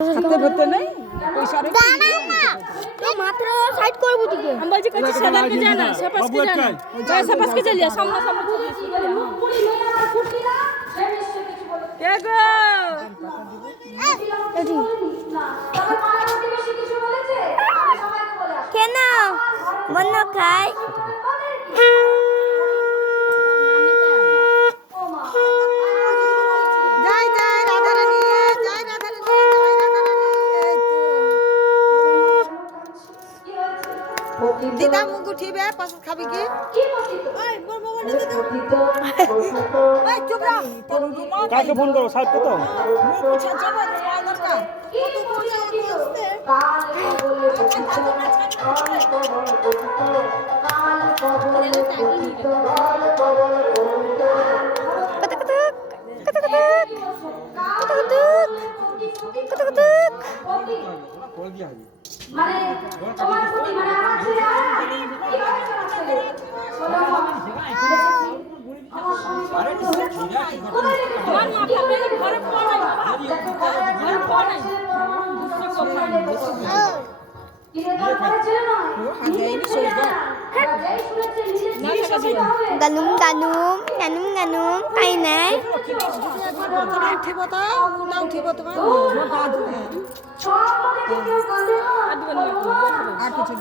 হাতে ভরতে নেই পয়সা রে তো মাত্র সাইড করব দিকে हम बोल कच्ची सदर के जाना सपास के जाना मैं सपास के चलिए सामने सामने ये गो কেন বন্ধ খাই যাই যাই রাধা রানী যাই রাধা রানী জয় রাধা রানী দিদা মুখ উঠিবে পাশ খাবি কি ওই মোর মোবাইল দিতে ওই চুপ রহ তোর রুমা কাকে ফোন করো সাহেব তো মুখ উঠে যাবে তোমার দরকার কত করে বসতে মানে তোমার প্রতি মানে আমার ছেলে কিভাবে বাচ্চাকে আমার মা বাবা ঘরে পড়া ঘরে পড়া গানুম গানুম গানুম গানুম তাই নাই উঠিব তো না উঠিব তোমার আর কিছু